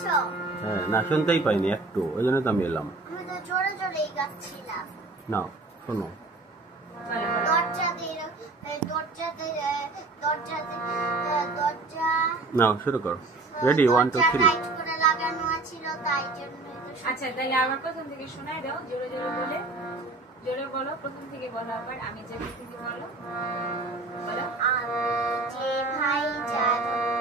পাচ্ছো? হ্যাঁ, না শুনতেই পাইনি একটু, ওই জন্য তো আমি এলাম। আমি তো জোরে জোরেই গাচ্ছিলাম। না শোনো, দরজা না শুরু করো। রেডি 1 2 3। লাইট করে লাগানো ছিল, তাই জন্য। আচ্ছা তাহলে আবার প্রথম থেকে শোনাই দাও, জোরে জোরে বলে। জোরে বলো, প্রথম থেকে বলো আবার। আমি যে থেকে বলো, বলো। আমি যে ভাই জাদু